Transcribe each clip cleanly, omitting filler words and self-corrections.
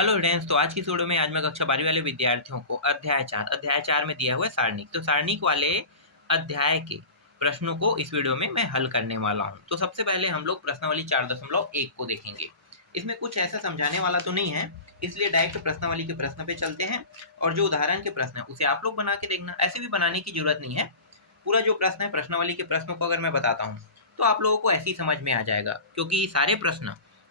Hello friends, तो आज की इस वीडियो में आज मैं कक्षा 12वीं वाले विद्यार्थियों को अध्याय 4 में दिया हुआ है सारणिक। तो सारणिक वाले अध्याय के प्रश्नों को इस वीडियो में मैं हल करने वाला हूं। तो सबसे पहले हम लोग प्रश्नावली 4.1 को देखेंगे। इसमें कुछ ऐसा समझाने वाला तो नहीं है, इसलिए डायरेक्ट प्रश्नावली के प्रश्न पे चलते हैं और जो उदाहरण के प्रश्न है उसे आप लोग बना के देखना। ऐसे भी बनाने की जरूरत नहीं है, पूरा जो प्रश्न है प्रश्नावली के प्रश्नों को अगर मैं बताता हूँ तो आप लोगों को ऐसे ही समझ में आ जाएगा, क्योंकि सारे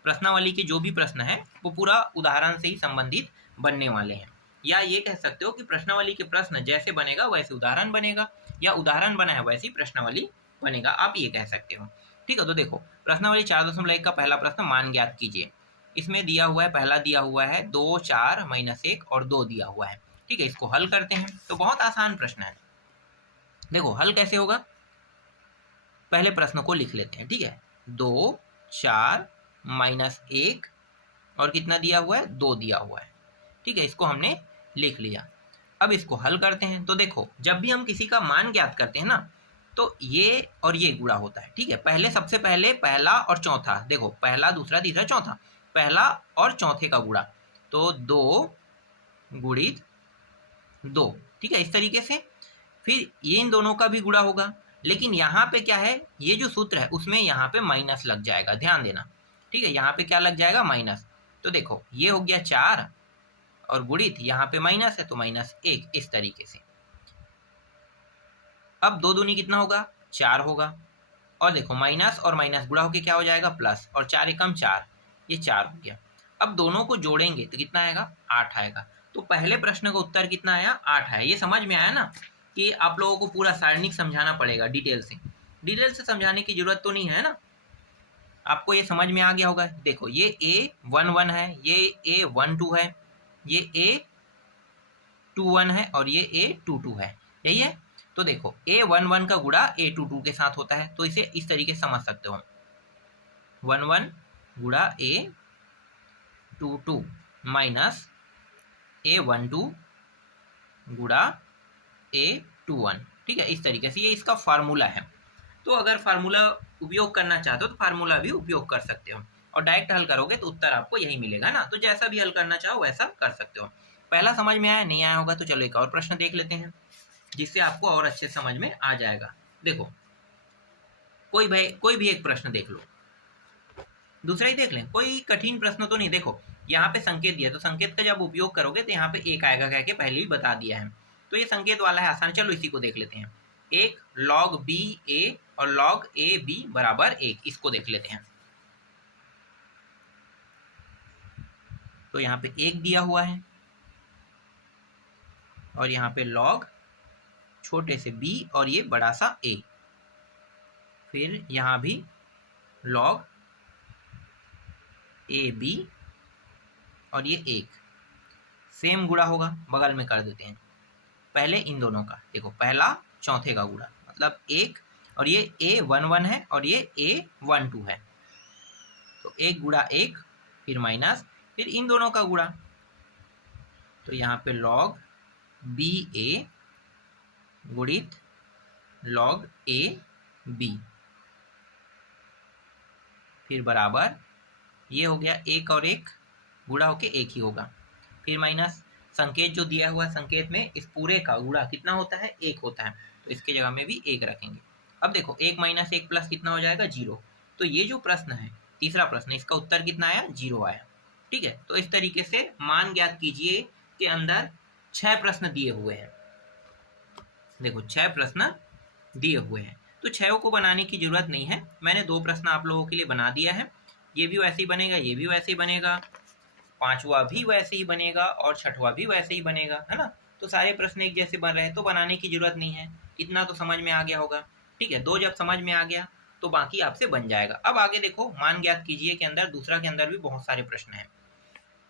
प्रश्नावली के जो भी प्रश्न है वो पूरा उदाहरण से ही संबंधित बनने वाले हैं। या ये कह सकते हो कि प्रश्नावली के प्रश्न जैसे बनेगा वैसे उदाहरण बनेगा, या उदाहरण बना है वैसी प्रश्नावली बनेगा, आप ये कह सकते हो। ठीक है, तो देखो प्रश्नावली 4.1 का पहला प्रश्न मान ज्ञात कीजिए। इसमें दिया हुआ है, पहला दिया हुआ है 2, 4, -1 और 2 दिया हुआ है। ठीक है, इसको हल करते हैं। तो बहुत आसान प्रश्न है। देखो हल कैसे होगा, पहले प्रश्न को लिख लेते हैं। ठीक है, 2, 4, -1 और कितना दिया हुआ है, 2 दिया हुआ है। ठीक है, इसको हमने लिख लिया। अब इसको हल करते हैं। तो देखो जब भी हम किसी का मान ज्ञात करते हैं ना, तो ये और ये गुणा होता है। ठीक है, पहले सबसे पहले पहला और चौथा, देखो पहला, दूसरा, तीसरा, चौथा, पहला और चौथे का गुणा, तो 2 गुणित 2। ठीक है, इस तरीके से फिर ये इन दोनों का भी गुणा होगा। लेकिन यहाँ पे क्या है, ये जो सूत्र है उसमें यहाँ पे माइनस लग जाएगा, ध्यान देना। ठीक है, यहाँ पे क्या लग जाएगा, माइनस। तो देखो ये हो गया 4 और गुणित यहाँ पे माइनस है तो -1, इस तरीके से। अब 2 दूनी कितना होगा, 4 होगा। और देखो माइनस और माइनस गुणा होके क्या हो जाएगा, प्लस, और 4 एकम 4, ये 4 हो गया। अब दोनों को जोड़ेंगे तो कितना आएगा, 8 आएगा। तो पहले प्रश्न का उत्तर कितना आया, 8 आया। ये समझ में आया ना कि आप लोगों को पूरा सारणिक समझाना पड़ेगा डिटेल से समझाने की जरूरत तो नहीं है ना, आपको ये समझ में आ गया होगा। देखो ये A11 है, ये A12 है, ये A21 है और ये A22 है, यही है। तो देखो A11 का गुणा A22 के साथ होता है, तो इसे इस तरीके से समझ सकते हो, 11 गुणा A22 माइनस A12 गुणा A21। ठीक है, इस तरीके से ये इसका फार्मूला है। तो अगर फार्मूला उपयोग करना चाहते हो तो फार्मूला भी उपयोग कर सकते हो, और डायरेक्ट हल करोगे तो उत्तर आपको यही मिलेगा ना। तो जैसा भी हल करना चाहो वैसा कर सकते हो। पहला समझ में आया, नहीं आया होगा तो चलो एक और प्रश्न देख लेते हैं, जिससे आपको और अच्छे समझ में आ जाएगा। देखो कोई भी एक प्रश्न देख लो, दूसरा ही देख लें, कोई कठिन प्रश्न तो नहीं। देखो यहाँ पे संकेत दिया, तो संकेत का जब उपयोग करोगे तो यहाँ पे 1 आएगा कह के पहले ही बता दिया है, तो ये संकेत वाला है, आसान। चलो इसी को देख लेते हैं। 1 log b a और log a b बराबर 1, इसको देख लेते हैं। तो यहाँ पे 1 दिया हुआ है और यहाँ पे log छोटे से b और ये बड़ा सा a, फिर यहाँ भी log a b और ये 1, सेम गुणा होगा, बगल में कर देते हैं। पहले इन दोनों का, देखो पहला चौथे का गुणा, मतलब 1, और ये A11 है और ये A12 है, तो 1 गुणा 1, फिर माइनस, फिर इन दोनों का गुणा, तो यहाँ पे log BA गुणित log AB, फिर बराबर, ये हो गया 1 और 1 गुणा होके 1 ही होगा, फिर माइनस, संकेत जो दिया हुआ है संकेत में इस पूरे का गुणा कितना होता है, 1 होता है, तो इसके जगह में भी 1 रखेंगे। अब देखो 1 - 1 प्लस कितना हो जाएगा, 0। तो ये जो प्रश्न है, तीसरा प्रश्न, इसका उत्तर कितना आया, 0 आया। ठीक है, तो इस तरीके से मान ज्ञात कीजिए के अंदर 6 प्रश्न दिए हुए हैं। देखो 6 प्रश्न दिए हुए हैं, तो 6 को बनाने की जरूरत नहीं है, मैंने 2 प्रश्न आप लोगों के लिए बना दिया है। ये भी वैसे ही बनेगा, ये भी वैसे ही बनेगा, 5वां भी वैसे ही बनेगा और 6वां भी वैसे ही बनेगा, है ना। तो सारे प्रश्न एक जैसे बन रहे हैं, तो बनाने की जरूरत नहीं है। इतना तो समझ में आ गया होगा। ठीक है, 2 जब समझ में आ गया तो बाकी आपसे बन जाएगा। अब आगे देखो, मान ज्ञात कीजिए के अंदर, दूसरा के अंदर भी बहुत सारे प्रश्न हैं।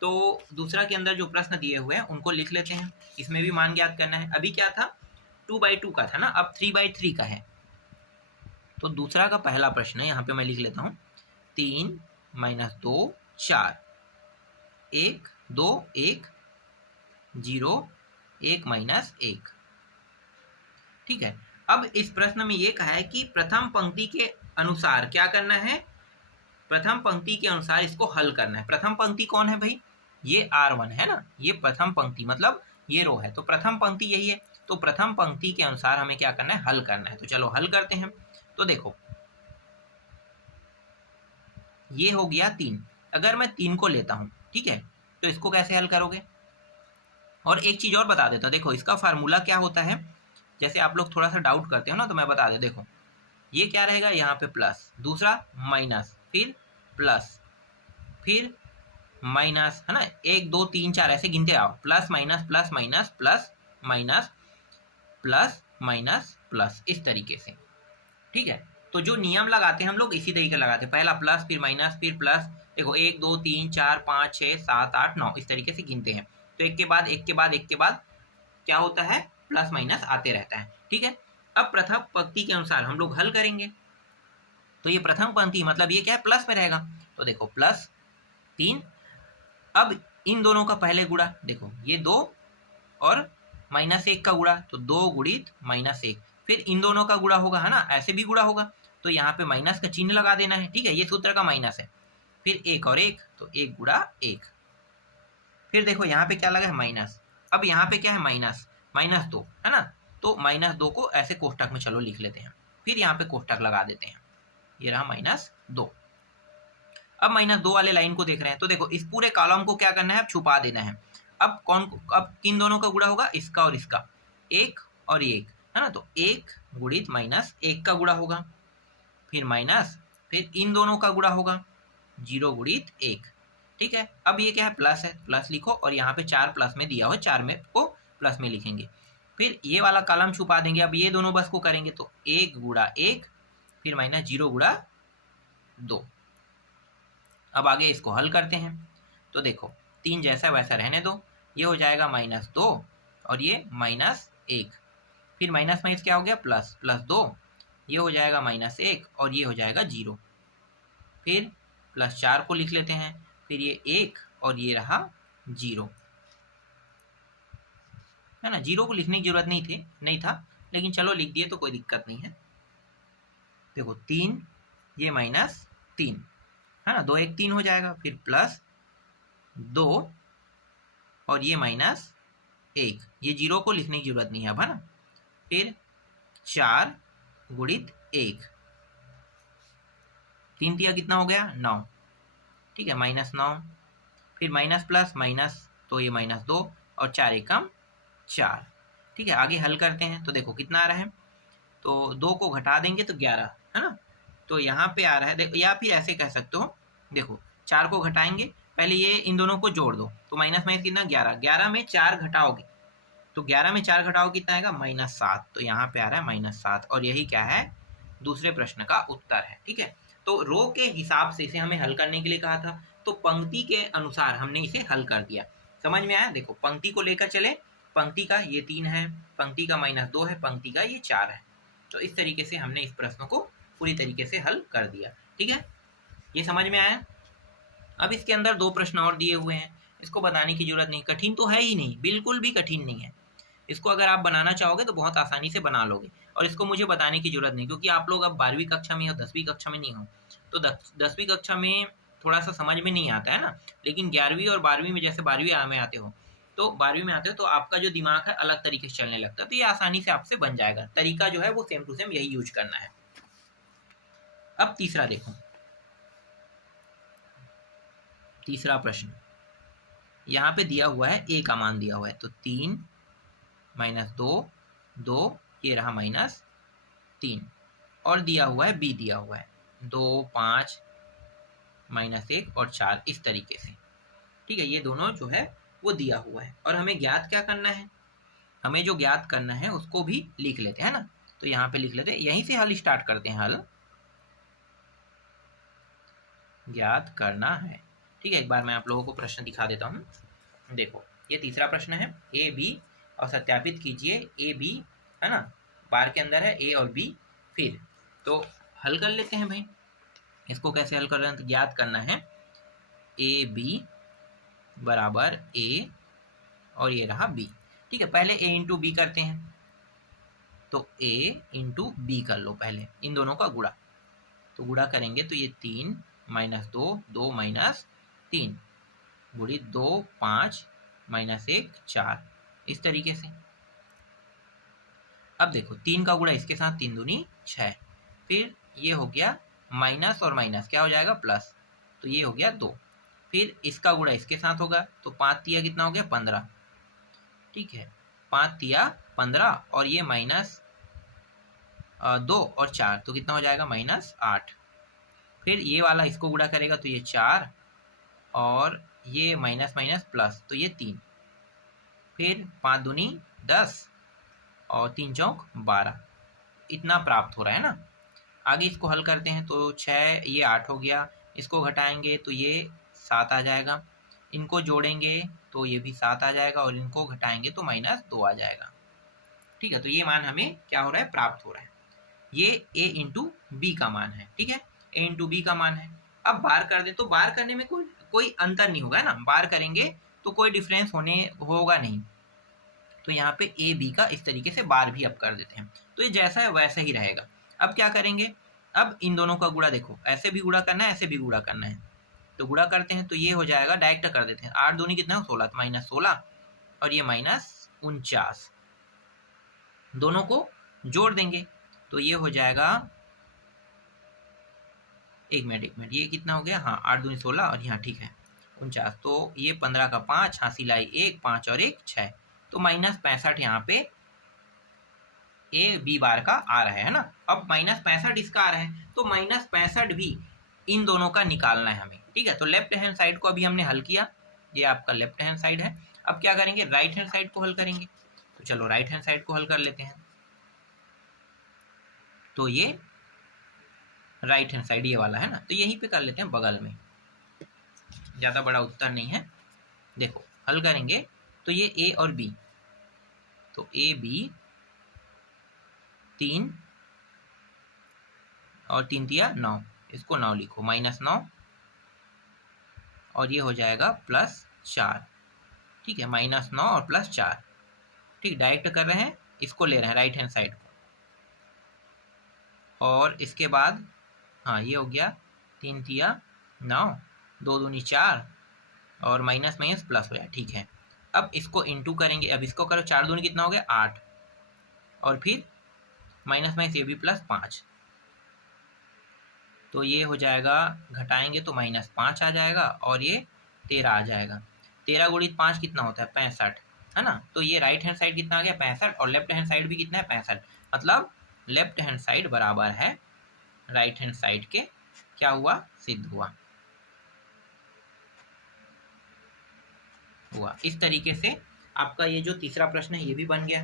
तो दूसरा के अंदर जो प्रश्न दिए हुए हैं उनको लिख लेते हैं। इसमें भी मान ज्ञात करना है। अभी क्या था, 2/2 का था ना, अब 3/3 का है। तो दूसरा का पहला प्रश्न है, यहाँ पे मैं लिख लेता हूँ, 3 - 2 4, 1 2 1 0 1 - 1। ठीक है, अब इस प्रश्न में ये कहा है कि प्रथम पंक्ति के अनुसार क्या करना है, प्रथम पंक्ति के अनुसार इसको हल करना है। प्रथम पंक्ति कौन है भाई, ये R1 है ना, ये प्रथम पंक्ति मतलब ये रो है, तो प्रथम पंक्ति यही है। तो प्रथम पंक्ति के अनुसार हमें क्या करना है, हल करना है। तो चलो हल करते हैं। तो देखो ये हो गया 3। अगर मैं 3 को लेता हूं, ठीक है, तो इसको कैसे हल करोगे। और एक चीज और बता देता हूं, देखो इसका फार्मूला क्या होता है, जैसे आप लोग थोड़ा सा डाउट करते हो ना, तो मैं बता दे। देखो ये क्या रहेगा, यहाँ पे प्लस, दूसरा माइनस, फिर प्लस, फिर माइनस, है ना, 1 2 3 4 ऐसे गिनते आओ, plus minus plus minus plus minus plus minus plus, इस तरीके से। ठीक है, तो जो नियम लगाते हैं हम लोग इसी तरीके लगाते हैं, पहला प्लस फिर माइनस फिर प्लस। देखो 1 2 3 4 5 6 7 8 9 इस तरीके से गिनते हैं। तो एक के बाद एक के बाद एक के बाद क्या होता है, प्लस माइनस आते रहता है। ठीक है, अब प्रथम पंक्ति के अनुसार हम लोग हल करेंगे। तो ये प्रथम पंक्ति मतलब ये क्या है, प्लस में रहेगा। तो देखो प्लस 3, अब इन दोनों का पहले गुणा, देखो ये 2 और -1 का गुणा, तो 2 गुणित -1, फिर इन दोनों का गुणा होगा, है ना, ऐसे भी गुणा होगा, तो यहाँ पे माइनस का चिन्ह लगा देना है। ठीक है, ये सूत्र का माइनस है। फिर 1 और 1, तो 1 गुणा 1। फिर देखो यहाँ पे क्या लगा है, माइनस। अब यहाँ पे क्या है, माइनस -2, है ना, तो -2 को ऐसे कोष्टक में चलो लिख लेते हैं, फिर यहाँ पे कोष्टक लगा देते हैं, ये रहा -2। अब -2 वाले लाइन को देख रहे हैं, तो देखो इस पूरे कॉलम को क्या करना है, अब छुपा देना है। अब किन दोनों का गुणा होगा, इसका और इसका, 1 और 1, है ना, तो 1 गुणित -1 का गुणा होगा, फिर माइनस, फिर इन दोनों का गुणा होगा, 0 गुणित 1। ठीक है, अब ये क्या है, प्लस है, प्लस लिखो, और यहाँ पे 4 प्लस में दिया हुआ, 4 में को प्लस में लिखेंगे। फिर ये वाला कॉलम छुपा देंगे। अब ये दोनों बस को करेंगे, तो 1 गुणा 1, फिर माइनस 0 गुणा 2। अब आगे इसको हल करते हैं। तो देखो 3 जैसा वैसा रहने दो, ये हो जाएगा -2 और ये -1, फिर माइनस माइनस क्या हो गया, प्लस, +2, ये हो जाएगा -1 और ये हो जाएगा 0। फिर +4 को लिख लेते हैं, फिर ये 1 और ये रहा 0, है ना। 0 को लिखने की जरूरत नहीं था, लेकिन चलो लिख दिए तो कोई दिक्कत नहीं है। देखो 3, ये -3, है ना, 2 1 3 हो जाएगा, फिर +2 और ये -1, ये 0 को लिखने की जरूरत नहीं है अब, है ना। फिर 4 गुणित 1, 3 दिया कितना हो गया, 9। ठीक है, -9, फिर माइनस प्लस माइनस, तो ये -2 और 4 एकम 4। ठीक है, आगे हल करते हैं। तो देखो कितना आ रहा है, तो 2 को घटा देंगे तो 11, है ना, तो यहाँ पे आ रहा है, देखो, या फिर ऐसे कह सकते हो, देखो 4 को घटाएंगे, पहले ये इन दोनों को जोड़ दो, तो माइनस माइनस कितना, 11, 11 में 4 घटाओगे, तो 11 में 4 घटाओ कितना आएगा, -7, तो यहाँ पे आ रहा है -7, और यही क्या है, दूसरे प्रश्न का उत्तर है। ठीक है, तो रो के हिसाब से इसे हमें हल करने के लिए कहा था, तो पंक्ति के अनुसार हमने इसे हल कर दिया। समझ में आया, देखो पंक्ति को लेकर चले, पंक्ति का ये 3 है, पंक्ति का -2 है, पंक्ति का ये 4 है, तो इस तरीके से हमने इस प्रश्न को पूरी तरीके से हल कर दिया। ठीक है, ये समझ में आया। अब इसके अंदर 2 प्रश्न और दिए हुए हैं, इसको बताने की जरूरत नहीं, कठिन तो है ही नहीं, बिल्कुल भी कठिन नहीं है। इसको अगर आप बनाना चाहोगे तो बहुत आसानी से बना लोगे, और इसको मुझे बताने की जरूरत नहीं, क्योंकि आप लोग अब 12वीं कक्षा में हो, 10वीं कक्षा में नहीं हो, तो 10वीं कक्षा में थोड़ा सा समझ में नहीं आता है ना, लेकिन 11वीं और 12वीं में, जैसे 12वीं में आते हो, तो 12वीं में आते हो तो आपका जो दिमाग है अलग तरीके से चलने लगता है, तो ये आसानी से आपसे बन जाएगा। तरीका जो है वो सेम टू सेम यही यूज करना है। अब तीसरा देखो, तीसरा प्रश्न यहाँ पे दिया हुआ है, a का मान दिया हुआ है, तो 3 -2 2, ये रहा -3, और दिया हुआ है b दिया हुआ है 2 5 -1 और 4, इस तरीके से। ठीक है, ये दोनों जो है वो दिया हुआ है, और हमें ज्ञात क्या करना है, हमें जो ज्ञात करना है उसको भी लिख लेते हैं ना। तो यहाँ पे लिख लेते हैं, यहीं से हल स्टार्ट करते हैं, हल ज्ञात करना है। ठीक है, एक बार मैं आप लोगों को प्रश्न दिखा देता हूँ। देखो ये तीसरा प्रश्न है, ए बी, और सत्यापित कीजिए ए बी, है ना, बार के अंदर है ए और बी। फिर तो हल कर लेते हैं भाई, इसको कैसे हल कर रहे हैं, तो ज्ञात करना है ए बी बराबर ए और ये रहा बी। ठीक है, पहले ए इंटू बी करते हैं, तो ए इंटू बी कर लो पहले, इन दोनों का गुणा, तो गुणा करेंगे तो ये 3 -2 2 -3, गुणित 2 5 माइनस 1 4, इस तरीके से। अब देखो 3 का गुणा इसके साथ, 3 दूनी 6, फिर ये हो गया माइनस और माइनस क्या हो जाएगा प्लस, तो ये हो गया 2, फिर इसका गुणा इसके साथ होगा तो 5 तिया कितना हो गया 15, ठीक है 5 तिया 15, और ये माइनस 2 और 4 तो कितना हो जाएगा माइनस 8, फिर ये वाला इसको गुणा करेगा तो ये 4, और ये माइनस माइनस प्लस तो ये 3, फिर 5 दूनी 10 और 3 चौक 12, इतना प्राप्त हो रहा है ना। आगे इसको हल करते हैं तो 6 ये 8 हो गया, इसको घटाएंगे तो ये 7 आ जाएगा, इनको जोड़ेंगे तो ये भी 7 आ जाएगा, और इनको घटाएंगे तो माइनस 2 आ जाएगा, ठीक है। तो ये मान हमें क्या हो रहा है प्राप्त हो रहा है, ये a इंटू बी का मान है, ठीक है a इंटू बी का मान है। अब बार कर दे तो बार करने में कोई अंतर नहीं होगा ना, बार करेंगे तो कोई डिफरेंस होगा नहीं, तो यहाँ पे ए बी का इस तरीके से बार भी अब कर देते हैं, तो ये जैसा है वैसा ही रहेगा। अब क्या करेंगे, अब इन दोनों का गुणा देखो, ऐसे भी गुणा करना है ऐसे भी गुणा करना है, तो गुणा करते हैं तो ये हो जाएगा, डायरेक्ट कर देते हैं, 8 दूनी कितना है 16, तो माइनस 16 और ये माइनस 49, दोनों को जोड़ देंगे तो ये हो जाएगा, एक मिनट ये कितना हो गया, हाँ 8 दूनी 16 और यहाँ ठीक है 49, तो ये 15 का 5, हासिल लाई 1, 5 और 1 6, तो माइनस 65 यहाँ पे ए बी बार का आ रहा है ना। अब माइनस 65 इसका आ रहा है, तो माइनस 65 भी इन दोनों का निकालना है हमें, ठीक है। तो लेफ्ट हैंड साइड को अभी हमने हल किया, ये आपका लेफ्ट हैंड साइड है। अब क्या करेंगे, राइट हैंड साइड को हल करेंगे, तो चलो राइट हैंड साइड को हल कर लेते हैं। तो ये राइट हैंड साइड ये वाला है ना, तो यहीं पे कर लेते हैं बगल में, ज़्यादा बड़ा उत्तर नहीं है। देखो हल करेंगे तो ये ए और बी, तो ए बी 3 और 3 दिया 9, इसको 9 लिखो, माइनस 9 और ये हो जाएगा प्लस 4, ठीक है माइनस 9 और प्लस 4, ठीक डायरेक्ट कर रहे हैं, इसको ले रहे हैं राइट हैंड साइड को, और इसके बाद हाँ ये हो गया 3 तिया 9, 2 दूनी 4 और माइनस माइनस प्लस हो गया, ठीक है। अब इसको इंटू करेंगे, अब इसको करो, 4 दूनी कितना हो गया 8, और फिर माइनस माइनस ये भी प्लस 5, तो ये हो जाएगा, घटाएंगे तो माइनस 5 आ जाएगा, और ये 13 आ जाएगा, 13 गुणित 5 कितना होता है 65, है ना। तो ये राइट हैंड साइड कितना आ गया 65, और लेफ्ट हैंड साइड भी कितना है 65, मतलब लेफ्ट हैंड साइड बराबर है राइट हैंड साइड के, क्या हुआ सिद्ध हुआ। इस तरीके से आपका ये जो तीसरा प्रश्न है ये भी बन गया।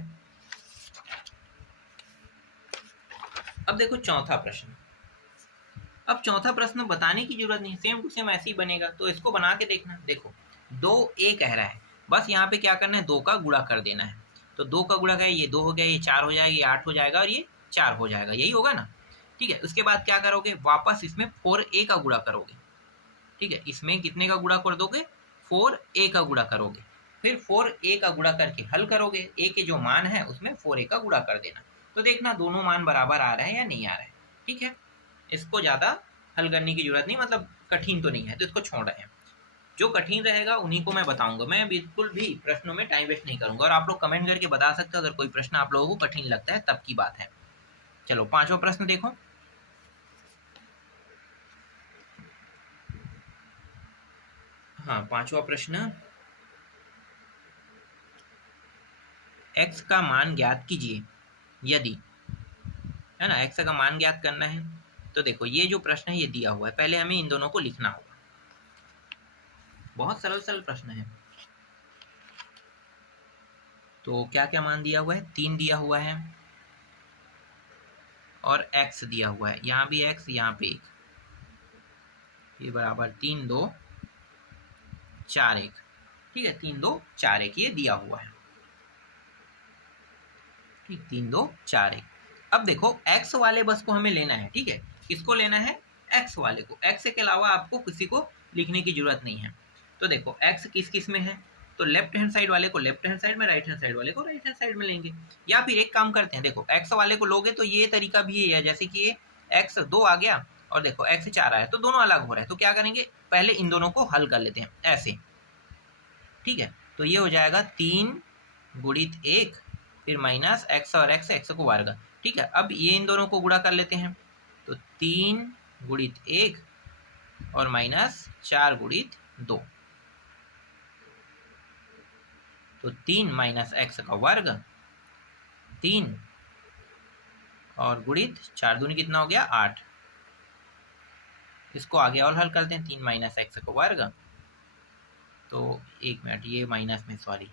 अब देखो चौथा प्रश्न, अब चौथा प्रश्न बताने की जरूरत नहीं, सेम टू सेम ऐसे ही बनेगा, तो इसको बना के देखना। देखो 2a कह रहा है, बस यहाँ पे क्या करना है 2 का गुणा कर देना है, तो 2 का गुणा करें, ये 2 हो गया, ये 4 हो जाएगा, ये 8 हो जाएगा और ये 4 हो जाएगा, यही होगा ना, ठीक है। उसके बाद क्या करोगे, वापस इसमें 4a का गुणा करोगे, ठीक है, इसमें कितने का गुणा कर दोगे 4a का गुणा करोगे, फिर 4a का गुणा करके हल करोगे, a के जो मान है उसमें 4a का गुणा कर देना, तो देखना दोनों मान बराबर आ रहे हैं या नहीं आ रहे हैं, ठीक है। इसको ज़्यादा हल करने की जरूरत नहीं, मतलब कठिन तो नहीं है, तो इसको छोड़ रहे हैं, जो कठिन रहेगा उन्हीं को मैं बताऊंगा, मैं बिल्कुल भी प्रश्नों में टाइम वेस्ट नहीं करूंगा, और आप लोग कमेंट करके बता सकते हो अगर कोई प्रश्न आप लोगों को कठिन लगता है तब की बात है। चलो पांचवा प्रश्न देखो, हाँ पांचवा प्रश्न, x का मान ज्ञात कीजिए यदि, है ना, x का मान ज्ञात करना है। तो देखो ये जो प्रश्न है ये दिया हुआ है, पहले हमें इन दोनों को लिखना होगा, बहुत सरल सरल प्रश्न है। तो क्या क्या मान दिया हुआ है, 3 दिया हुआ है और x दिया हुआ है, यहाँ भी x यहाँ पे 1, ये बराबर 3 2 4 1, ठीक है 3 2 4 1 ये दिया हुआ है, ठीक 3 2 4 1। अब देखो x वाले बस को हमें लेना है, ठीक है, किसको लेना है x वाले को, x के अलावा आपको किसी को लिखने की जरूरत नहीं है। तो देखो x किस किस में है, तो लेफ्ट हैंड साइड वाले को लेफ्ट हैंड साइड में, राइट हैंड साइड वाले को राइट हैंड साइड में लेंगे, या फिर एक काम करते हैं, देखो x वाले को लोगे तो ये तरीका भी है, जैसे कि ये x 2 आ गया और देखो x 4 आया, तो दोनों अलग हो रहा है, तो क्या करेंगे पहले इन दोनों को हल कर लेते हैं ऐसे, ठीक है, तो ये हो जाएगा 3 गुणित 1 फिर माइनस x और x को वर्ग। ठीक है, अब ये इन दोनों को गुणा कर लेते हैं, तो 3 गुणित 1 और माइनस 4 गुणित 2, तो 3 माइनस x का वर्ग 3 और गुणित 4 दूनी कितना हो गया 8। इसको आगे और हल करते हैं, 3 माइनस x का वर्ग, तो 1 मिनट, ये माइनस में सॉरी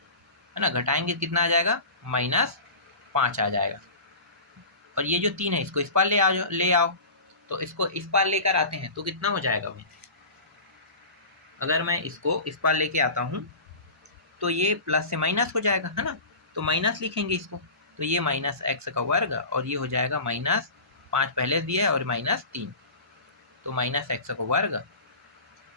है ना, घटाएंगे कितना आ जाएगा -5 आ जाएगा। और ये जो 3 है इसको इस पार ले आओ, तो इसको इस पार लेकर आते हैं तो कितना हो जाएगा भाई, अगर मैं इसको इस पार लेके आता हूँ तो ये प्लस से माइनस हो जाएगा है ना, तो माइनस लिखेंगे इसको, तो ये माइनस x का वर्ग और ये हो जाएगा -5 पहले दिया है और -3, तो माइनस x का वर्ग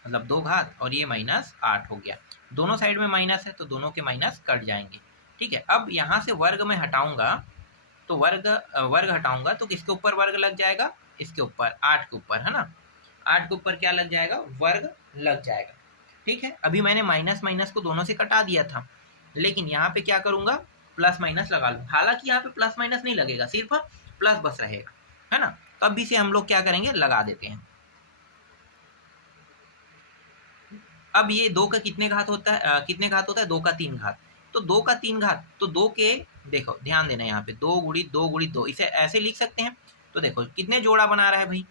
मतलब 2 घात और ये -8 हो गया। दोनों साइड में माइनस है तो दोनों के माइनस कट जाएंगे। ठीक है, अब यहाँ से वर्ग में हटाऊंगा तो वर्ग हटाऊंगा तो किसके ऊपर वर्ग लग जाएगा, इसके ऊपर 8 के ऊपर है ना, 8 के ऊपर क्या लग जाएगा, वर्ग लग जाएगा। ठीक है, अभी मैंने माइनस माइनस को दोनों से कटा दिया था, लेकिन यहाँ पे क्या करूंगा, प्लस माइनस लगा लूँ। हालांकि यहाँ पे प्लस माइनस नहीं लगेगा, सिर्फ प्लस बस रहेगा है ना, तो अभी से हम लोग क्या करेंगे, लगा देते हैं। अब ये 2 का कितने घात होता है, कितने घात होता है, 2 का 3 घात, तो 2 का 3 घात, तो 2 के, देखो ध्यान देना यहाँ पे 2 गुणित 2 गुणित 2, इसे ऐसे लिख सकते हैं। तो देखो कितने जोड़ा बना रहा है भाई,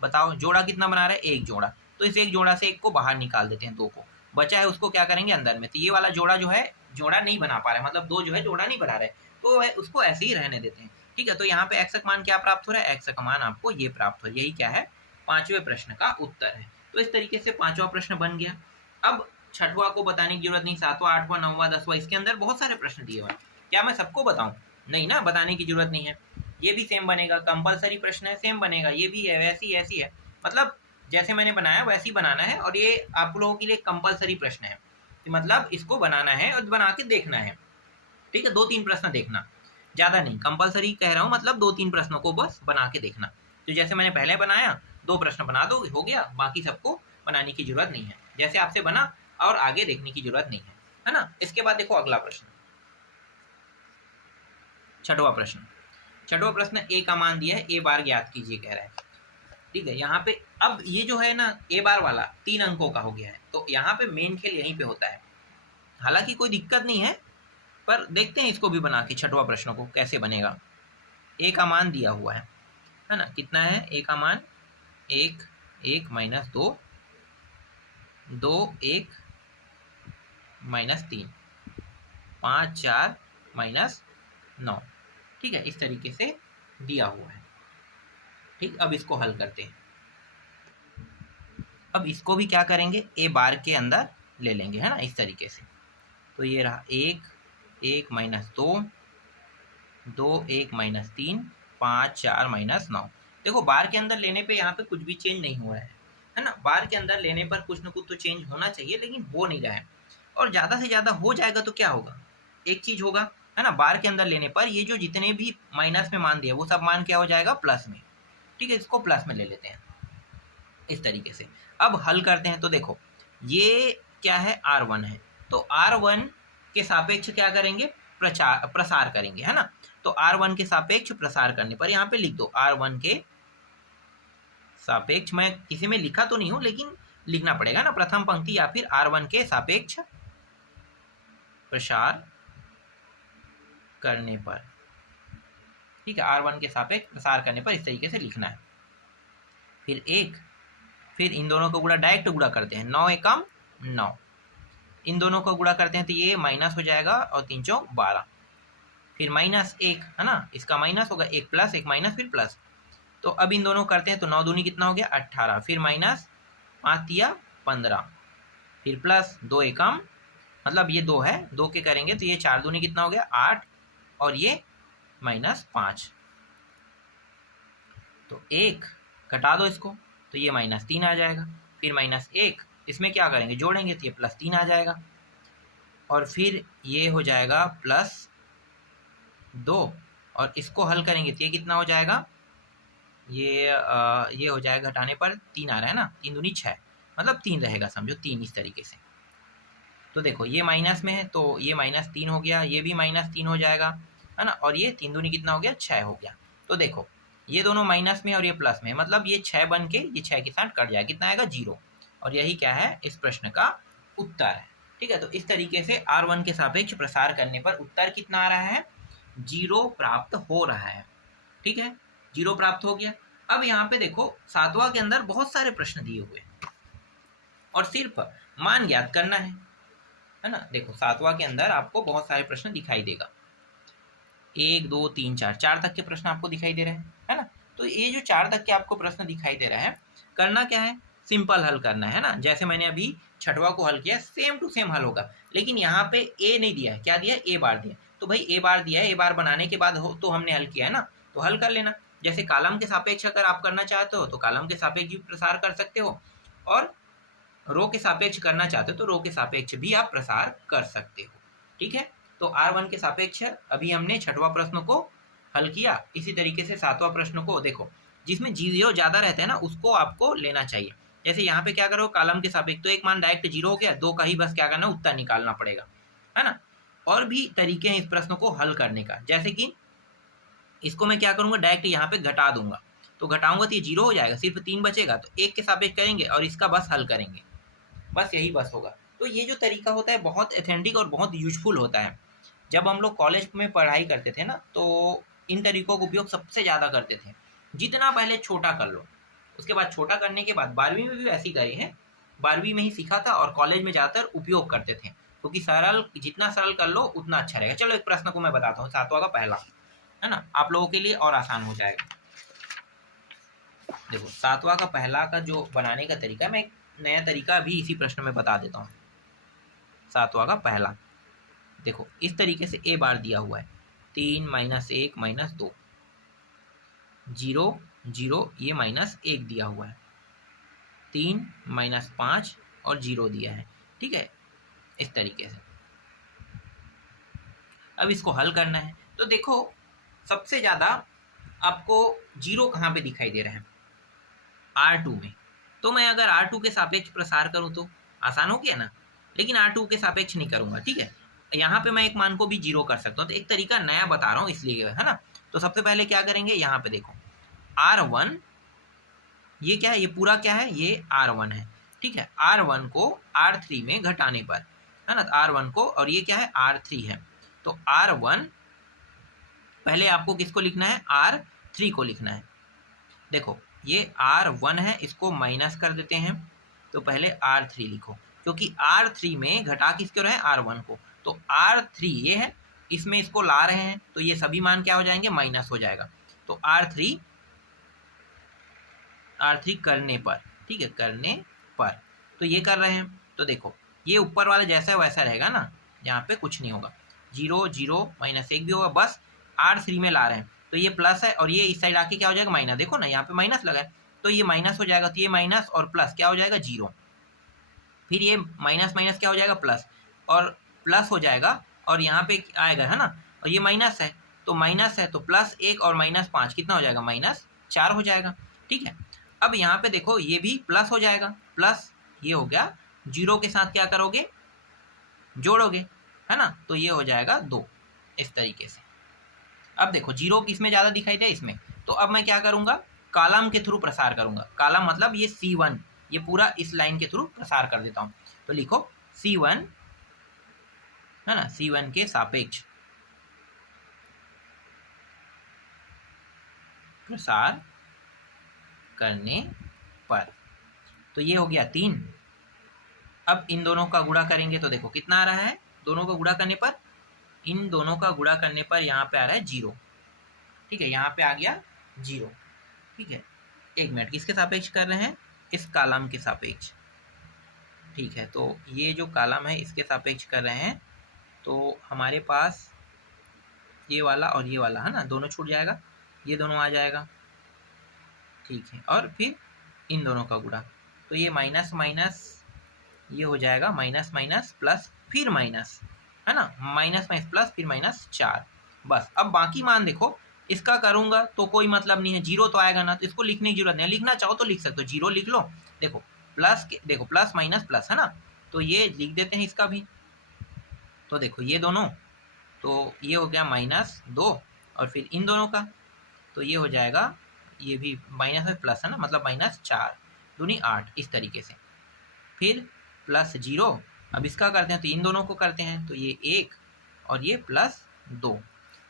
बताओ जोड़ा कितना बना रहा है, 1 जोड़ा, तो इस 1 जोड़ा से 1 को बाहर निकाल देते हैं, 2 को बचा है उसको क्या करेंगे अंदर में, तो ये वाला जोड़ा जो है जोड़ा नहीं बना पा रहा है, मतलब 2 जो है जोड़ा नहीं बना रहे, तो उसको ऐसे ही रहने देते हैं। ठीक है, तो यहाँ पे x का मान क्या प्राप्त हो रहा है, x का मान आपको ये प्राप्त हो रहा है, यही क्या है, 5वें प्रश्न का उत्तर है। तो इस तरीके से 5वां प्रश्न बन गया। अब 6वां को बताने की जरूरत नहीं, 7वां 8वां 9वां 10वां, इसके अंदर बहुत सारे प्रश्न दिए हुए हैं, क्या मैं सबको बताऊं, नहीं ना, बताने की जरूरत नहीं है। ये भी सेम बनेगा, कंपलसरी प्रश्न है, सेम बनेगा, ये भी है, वैसी ऐसी है, मतलब जैसे मैंने बनाया वैसे ही बनाना है, और ये आप लोगों के लिए कंपलसरी प्रश्न है, मतलब इसको बनाना है और बना के देखना है। ठीक है, 2-3 प्रश्न देखना, ज्यादा नहीं, कंपलसरी कह रहा हूँ, मतलब 2-3 प्रश्नों को बस बना के देखना। तो जैसे मैंने पहले बनाया 2 प्रश्न बना दो, हो गया, बाकी सबको बनाने की जरूरत नहीं है, जैसे आपसे बना और आगे देखने की जरूरत नहीं है ना। इसके बाद देखो अगला प्रश्न, 6वां प्रश्न। 6वां प्रश्न a का मान दिया है, a बार ज्ञात कीजिए कह रहा है। ठीक है, यहाँ पे अब ये जो है ना a बार वाला 3 अंकों का हो गया है, तो यहाँ पे मेन खेल यहीं पे होता है। हालांकि कोई दिक्कत नहीं है, पर देखते हैं इसको भी बना के 6वां प्रश्न को कैसे बनेगा। a का मान दिया हुआ है ना, कितना है a का मान, 1 1 माइनस 2 2 1 माइनस 3 5 4 माइनस 9। ठीक है, इस तरीके से दिया हुआ है। ठीक, अब इसको हल करते हैं। अब इसको भी क्या करेंगे, a बार के अंदर ले लेंगे है ना, इस तरीके से। तो ये रहा 1 1 माइनस 2 2 1 माइनस 3 5 4 माइनस 9। देखो बार के अंदर लेने पे यहाँ पे कुछ भी चेंज नहीं हुआ है ना, बार के अंदर लेने पर कुछ ना कुछ तो चेंज होना चाहिए, लेकिन हो नहीं रहा है। और ज़्यादा से ज़्यादा हो जाएगा तो क्या होगा, एक चीज़ होगा है ना, बार के अंदर लेने पर ये जो जितने भी माइनस में मान दिया वो सब मान क्या हो जाएगा, प्लस में। ठीक है, इसको प्लस में ले लेते हैं इस तरीके से। अब हल करते हैं, तो देखो ये क्या है, R1 है, तो R1 के सापेक्ष क्या करेंगे, प्रसार करेंगे है ना। तो R1 के सापेक्ष प्रसार करने पर यहाँ पे लिख दो, R1 के सापेक्ष, मैं किसी में लिखा तो नहीं हूं लेकिन लिखना पड़ेगा ना, प्रथम पंक्ति या फिर R1 के सापेक्ष प्रसार करने पर। ठीक है, R1 के सापेक्ष प्रसार करने पर इस तरीके से लिखना है। फिर 1, फिर इन दोनों को गुणा, डायरेक्ट गुणा करते हैं, 9 एकम 9, इन दोनों को गुणा करते हैं तो ये माइनस हो जाएगा और 3 चौक 12, फिर -1 है ना, इसका माइनस होगा, 1 प्लस 1 माइनस फिर प्लस, तो अब इन दोनों करते हैं तो 9 दूनी कितना हो गया 18, फिर माइनस 5 तिया 15, फिर प्लस 2 एकम, मतलब ये 2 है, 2 के करेंगे तो ये 4 दूनी कितना हो गया 8, और ये -5, तो 1 घटा दो इसको, तो ये -3 आ जाएगा, फिर -1, इसमें क्या करेंगे जोड़ेंगे तो ये +3 आ जाएगा, और फिर ये हो जाएगा +2, और इसको हल करेंगे तो ये कितना हो जाएगा, ये हो जाएगा, घटाने पर 3 आ रहा है ना, 3 दूनी 6, मतलब 3 रहेगा, समझो 3 इस तरीके से। तो देखो ये माइनस में है तो ये -3 हो गया, ये भी -3 हो जाएगा, है ना, और ये 3 दूनी कितना हो गया, 6 हो गया। तो देखो ये दोनों माइनस में और ये प्लस में, मतलब ये 6 बन के ये 6 के साथ कट जाएगा, कितना आएगा, 0। और यही क्या है, इस प्रश्न का उत्तर है। ठीक है, तो इस तरीके से R1 के सापेक्ष प्रसार करने पर उत्तर कितना आ रहा है, 0 प्राप्त हो रहा है। ठीक है, 0 प्राप्त हो गया। अब यहाँ पे देखो 7वां के अंदर बहुत सारे प्रश्न दिए हुए हैं और सिर्फ मान ज्ञात करना है ना। देखो 7वां के अंदर आपको बहुत सारे प्रश्न दिखाई देगा, 1 2 3 4 तक के प्रश्न आपको दिखाई दे रहे हैं, है ना। तो ये जो 4 तक के आपको प्रश्न दिखाई दे रहा है, करना क्या है, सिंपल हल करना है ना। जैसे मैंने अभी 6वां को हल किया, सेम टू सेम हल होगा, लेकिन यहाँ पे ए नहीं दिया है, क्या दिया है, ए बार दिया। तो भाई ए बार दिया है, ए बार बनाने के बाद हो तो हमने हल किया है ना, तो हल कर लेना। जैसे कालम के सापेक्ष अगर आप करना चाहते हो तो कालम के सापेक्ष भी प्रसार कर सकते हो, और रो के सापेक्ष करना चाहते हो तो रो के सापेक्ष भी आप प्रसार कर सकते हो। ठीक है, तो R1 के सापेक्ष अभी हमने 6वां प्रश्न को हल किया। इसी तरीके से 7वां प्रश्न को देखो, जिसमें 0 ज़्यादा रहते हैं ना उसको आपको लेना चाहिए। जैसे यहाँ पे क्या करो, कालम के सापेक्ष तो एक मान डायरेक्ट 0 हो गया, 2 का ही बस क्या करना, उत्तर निकालना पड़ेगा, है ना। और भी तरीके हैं इस प्रश्न को हल करने का, जैसे कि इसको मैं क्या करूँगा, डायरेक्ट यहाँ पे घटा दूंगा, तो घटाऊंगा तो ये 0 हो जाएगा, सिर्फ 3 बचेगा, तो 1 के सापेक्ष करेंगे और इसका बस हल करेंगे, बस यही बस होगा। तो ये जो तरीका होता है बहुत एथेंटिक और बहुत यूजफुल होता है। जब हम लोग कॉलेज में पढ़ाई करते थे ना, तो इन तरीकों का उपयोग सबसे ज़्यादा करते थे। जितना पहले छोटा कर लो, उसके बाद छोटा करने के बाद 12वीं में भी वैसे ही करे हैं, 12वीं में ही सीखा था और कॉलेज में ज़्यादातर उपयोग करते थे, क्योंकि सरल, जितना सरल कर लो उतना अच्छा रहेगा। चलो एक प्रश्न को मैं बताता हूँ, 7वां का पहला, है ना, आप लोगों के लिए और आसान हो जाएगा। देखो 7वां का पहला का जो बनाने का तरीका है, मैं एक नया तरीका भी इसी प्रश्न में बता देता हूँ। 7वां का पहला देखो इस तरीके से ए बार दिया हुआ है, 3 -1 -2, 0 0, ये -1 दिया हुआ है, 3 -5 और 0 दिया है। ठीक है, इस तरीके से अब इसको हल करना है। तो देखो सबसे ज़्यादा आपको 0 कहाँ पे दिखाई दे रहा है, R2 में। तो मैं अगर R2 के सापेक्ष प्रसार करूँ तो आसान हो गया ना, लेकिन R2 के सापेक्ष नहीं करूँगा। ठीक है, यहाँ पे मैं एक मान को भी 0 कर सकता हूँ, तो एक तरीका नया बता रहा हूँ इसलिए, है ना। तो सबसे पहले क्या करेंगे, यहाँ पे देखो R1, ये क्या है, ये पूरा क्या है, ये R1 है। ठीक है, R1 को R3 में घटाने पर, है ना, R1 को, और ये क्या है, R3 है। तो R1 पहले आपको किसको लिखना है, R3 को लिखना है। देखो ये R1 है, इसको माइनस कर देते हैं, तो पहले R3 लिखो, क्योंकि R3 में घटा किसके रहे, R1 को। तो R3 ये है, इसमें इसको ला रहे हैं, तो ये सभी मान क्या हो जाएंगे, माइनस हो जाएगा। तो R3 करने पर, ठीक है, करने पर, तो ये कर रहे हैं, तो देखो ये ऊपर वाला जैसा वैसा रहेगा ना, यहाँ पे कुछ नहीं होगा, 0 0 -1 भी होगा, बस R3 में ला रहे हैं, तो ये प्लस है और ये इस साइड आके क्या हो जाएगा, माइनस। देखो ना यहाँ पे माइनस लगा है, तो ये माइनस हो जाएगा, तो ये माइनस और प्लस क्या हो जाएगा, 0। फिर ये माइनस माइनस क्या हो जाएगा, प्लस, और प्लस हो जाएगा, और यहाँ पे आएगा, है ना, और ये माइनस है, तो माइनस है, तो +1 और -5 कितना हो जाएगा, -4 हो जाएगा। ठीक है, अब यहाँ पे देखो ये भी प्लस हो जाएगा, प्लस ये हो गया, 0 के साथ क्या करोगे, जोड़ोगे, है ना, तो ये हो जाएगा 2, इस तरीके से। अब देखो 0 किसमें ज़्यादा दिखाई दे, इसमें, तो अब मैं क्या करूँगा, कॉलम के थ्रू प्रसार करूँगा। कॉलम मतलब ये C1, ये पूरा इस लाइन के थ्रू प्रसार कर देता हूँ, तो लिखो C1, है ना, C1 के सापेक्ष प्रसार करने पर, तो ये हो गया 3। अब इन दोनों का गुणा करेंगे तो देखो कितना आ रहा है, दोनों का गुणा करने पर, इन दोनों का गुणा करने पर यहाँ पे आ रहा है 0। ठीक है, यहाँ पे आ गया 0। ठीक है, एक मिनट, किसके सापेक्ष कर रहे हैं, इस कॉलम के सापेक्ष। ठीक है, तो ये जो कॉलम है इसके सापेक्ष कर रहे हैं, तो हमारे पास ये वाला और ये वाला, है ना, दोनों छूट जाएगा, ये दोनों आ जाएगा। ठीक है, और फिर इन दोनों का गुणा, तो ये माइनस माइनस ये हो जाएगा, माइनस माइनस प्लस फिर माइनस, है ना, माइनस माइनस प्लस फिर -4। बस अब बाकी मान देखो, इसका करूँगा तो कोई मतलब नहीं है, 0 तो आएगा ना, तो इसको लिखने की जरूरत नहीं है, लिखना चाहो तो लिख सकते हो, 0 लिख लो। देखो प्लस के, देखो प्लस माइनस प्लस, है ना, तो ये लिख देते हैं इसका भी, तो देखो ये दोनों, तो ये हो गया -2, और फिर इन दोनों का तो ये हो जाएगा, ये भी माइनस में प्लस है ना, मतलब -4 दूनी 8, इस तरीके से। फिर +0, अब इसका करते हैं तो इन दोनों को करते हैं, तो ये 1 और ये +2,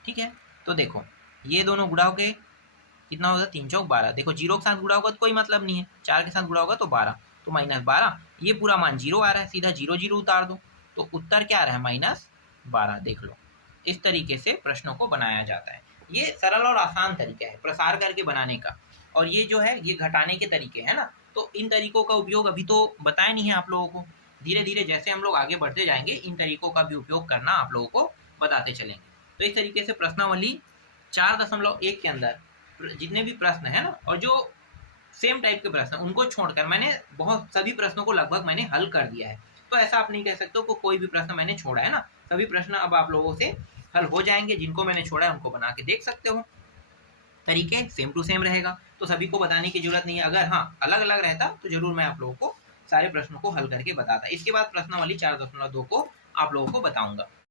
ठीक है। तो देखो ये दोनों गुणा हो गए, कितना होगा 3 चौक 12। देखो 0 के साथ गुणा होगा तो कोई मतलब नहीं है, 4 के साथ गुणा होगा तो 12, तो -12, ये पूरा मान 0 आ रहा है, सीधा 0 0 उतार दो, तो उत्तर क्या आ रहा है -12। देख लो, इस तरीके से प्रश्नों को बनाया जाता है। ये सरल और आसान तरीका है प्रसार करके बनाने का, और ये जो है ये घटाने के तरीके है ना, तो इन तरीकों का उपयोग अभी तो बताया नहीं है आप लोगों को, धीरे धीरे जैसे हम लोग आगे बढ़ते जाएंगे इन तरीकों का भी उपयोग करना आप लोगों को बताते चलेंगे। तो इस तरीके से प्रश्नावली 4.1 के अंदर जितने भी प्रश्न है ना, और जो सेम टाइप के प्रश्न उनको छोड़कर मैंने बहुत सभी प्रश्नों को लगभग मैंने हल कर दिया है। तो ऐसा आप नहीं कह सकते हो कोई भी प्रश्न मैंने छोड़ा है ना, सभी प्रश्न अब आप लोगों से हल हो जाएंगे। जिनको मैंने छोड़ा है उनको बना के देख सकते हो, तरीके सेम टू सेम रहेगा, तो सभी को बताने की जरूरत नहीं है। अगर हाँ अलग अलग रहता तो जरूर मैं आप लोगों को सारे प्रश्नों को हल करके बताता। इसके बाद प्रश्नावली 4.2 को आप लोगों को बताऊंगा।